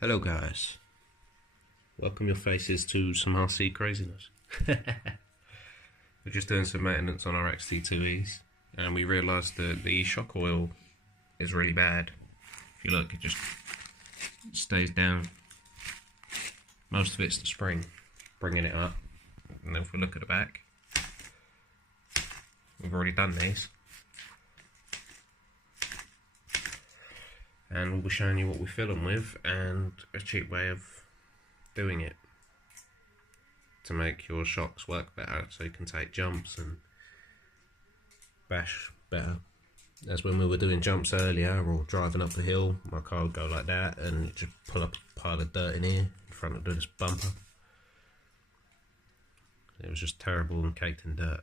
Hello guys, welcome your faces to some RC craziness. We're just doing some maintenance on our XT2Es and we realised that the shock oil is really bad. If you look, it just stays down. Most of it's the spring, bringing it up. And then if we look at the back, we've already done these. And we'll be showing you what we fill them with and a cheap way of doing it to make your shocks work better, so you can take jumps and bash better. As when we were doing jumps earlier or driving up the hill, my car would go like that and you just pull up a pile of dirt in here in front of this bumper. It was just terrible and caked in dirt.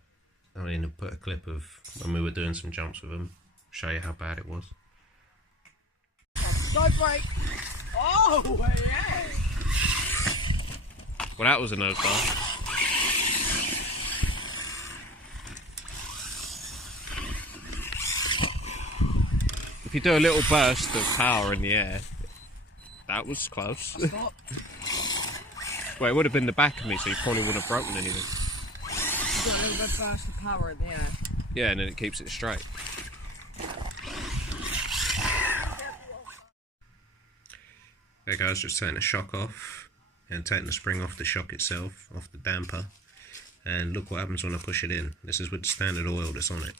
I mean, I'll put a clip of when we were doing some jumps with them, show you how bad it was. Don't break! Oh, yeah! Well, that was a nosedive. If you do a little burst of power in the air, that was close. Well, it would have been the back of me, so you probably wouldn't have broken anything. You've got a little bit burst of power in the air. Yeah, and then it keeps it straight. There guys, just taking the shock off and taking the spring off the shock itself, off the damper, and look what happens when I push it in. This is with the standard oil that's on it.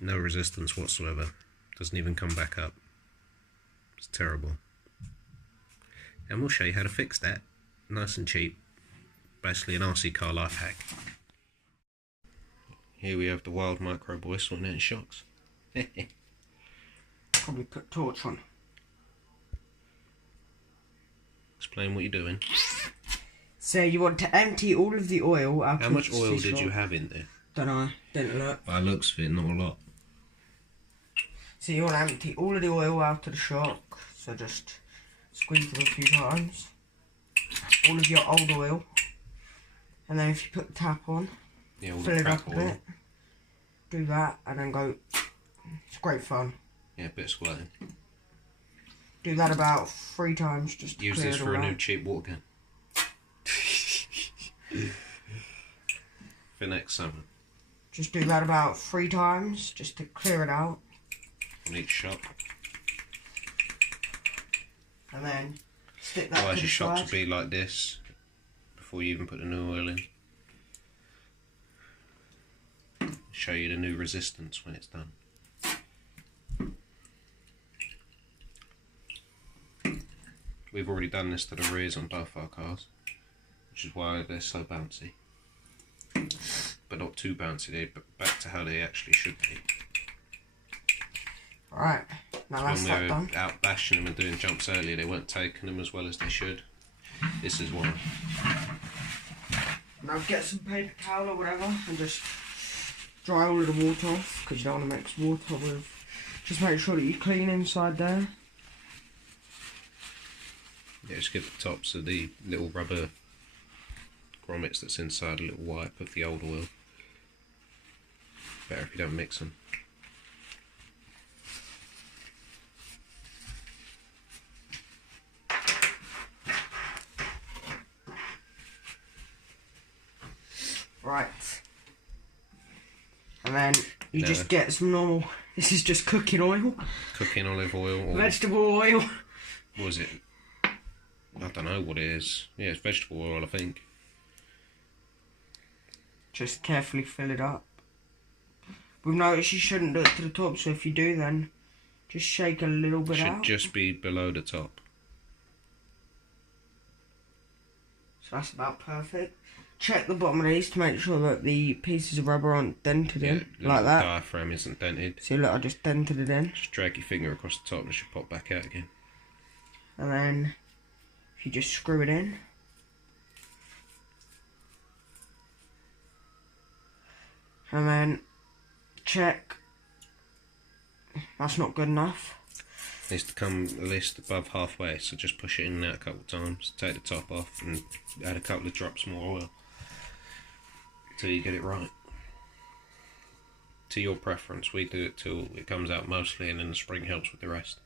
No resistance whatsoever, doesn't even come back up. It's terrible. And we'll show you how to fix that, nice and cheap. Basically an RC car life hack. Here we have the Wild Micro Boy sorting out shocks. Probably put torch on. Explain what you're doing. So you want to empty all of the oil out. How much oil did you have in there? Don't know. Didn't look. By looks of it, not a lot. So you want to empty all of the oil out of the shock. So just squeeze them a few times. All of your old oil. And then if you put the tap on, Yeah, all fill the it crap up a oil. bit. Do that and then go. It's great fun. Yeah, a bit of squirting. Do that about 3 times just to Use clear this it for all a new out. cheap water gun. For next summer. Just do that about 3 times just to clear it out. On each shock. And then stick that Otherwise to your the shocks side. will be like this before you even put the new oil in. Show you the new resistance when it's done. We've already done this to the rears on both our cars, which is why they're so bouncy. But not too bouncy, they're back to how they actually should be. Alright, now that's When that we were done. out bashing them and doing jumps earlier, they weren't taking them as well as they should. This is why. Now get some paper towel or whatever and just dry all of the water off, because you don't want to mix water with. Just make sure that you clean inside there. Yeah, just get the tops of the little rubber grommets that's inside a little wipe of the old oil. Better if you don't mix them. Right. And then you No. just get some normal, this is just cooking oil, Cooking olive oil or vegetable oil. what was it? I don't know what it is. Yeah, it's vegetable oil, I think. Just carefully fill it up. We've noticed you shouldn't do it to the top, so if you do then just shake a little bit Should out. just be below the top. So that's about perfect. Check the bottom of these to make sure that the pieces of rubber aren't dented in, the like little that. diaphragm isn't dented. See, look, I just dented it in. Just drag your finger across the top and it should pop back out again. And then, if you just screw it in. And then, check. That's not good enough. Needs to come at least above halfway, so just push it in and out a couple of times, take the top off and add a couple of drops more oil till you get it right. To your preference, we do it till it comes out mostly and then the spring helps with the rest.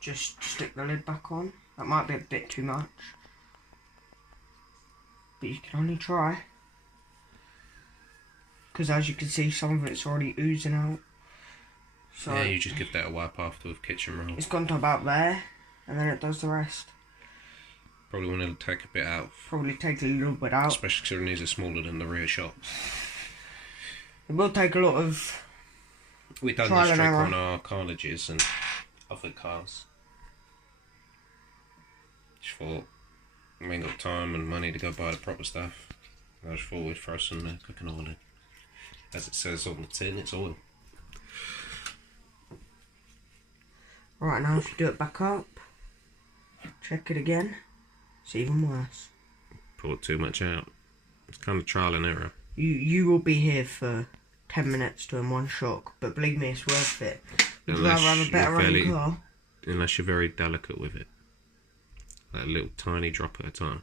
just stick the lid back on. That might be a bit too much, but you can only try. Because as you can see, some of it's already oozing out. So yeah, you just give that a wipe after with kitchen roll. It's gone to about there, and then it does the rest. Probably want to take a bit out. Probably take a little bit out. Especially because these are smaller than the rear shocks. It will take a lot of We've done this trick on our Carnages and other cars. Just thought, we ain't got time and money to go buy the proper stuff. I just thought we'd throw some cooking oil in. As it says on the tin, it's oil. Right, now if you do it back up, check it again, it's even worse. Poured too much out. It's kind of trial and error. You will be here for 10 minutes doing one shock, but believe me, it's worth it. Would you rather have a better running car? Unless you're very delicate with it. Like a little tiny drop at a time.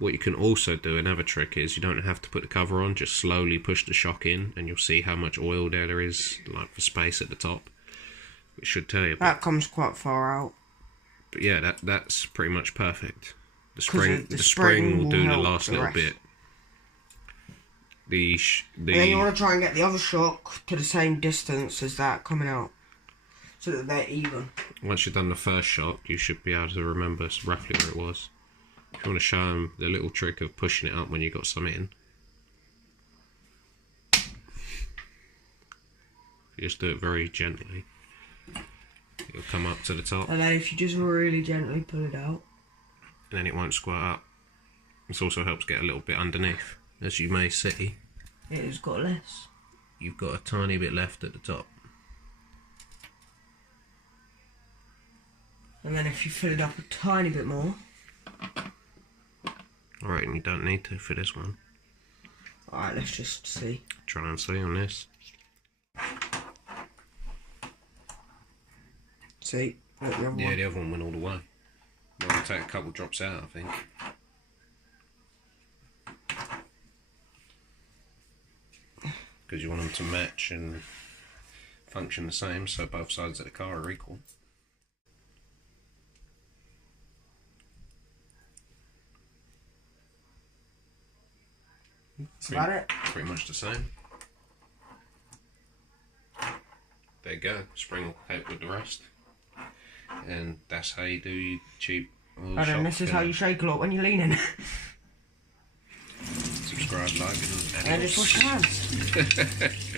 What you can also do, another trick, is you don't have to put the cover on, just slowly push the shock in and you'll see how much oil there is, like for space at the top. It should tell you. That comes quite far out. But yeah, that's pretty much perfect. The spring will do the last little bit. And then you want to try and get the other shock to the same distance as that coming out, so that they're even. Once you've done the first shock, you should be able to remember roughly where it was. If you want to show them the little trick of pushing it up when you've got some in, you just do it very gently. It'll come up to the top. And then if you just really gently pull it out, and then it won't squirt up. This also helps get a little bit underneath. As you may see, it has got less. You've got a tiny bit left at the top. And then if you fill it up a tiny bit more. Alright, and you don't need to for this one. Alright, let's just see. Try and see on this. See? Look, the other one went all the way. I'm going to take a couple drops out, I think. Because you want them to match and function the same, so both sides of the car are equal. That's about it. Pretty much the same. There you go. Spring will help with the rest. And that's how you do your cheap oil shock. And this is how you shake a lot when you're leaning. Subscribe, like, and just wash your hands.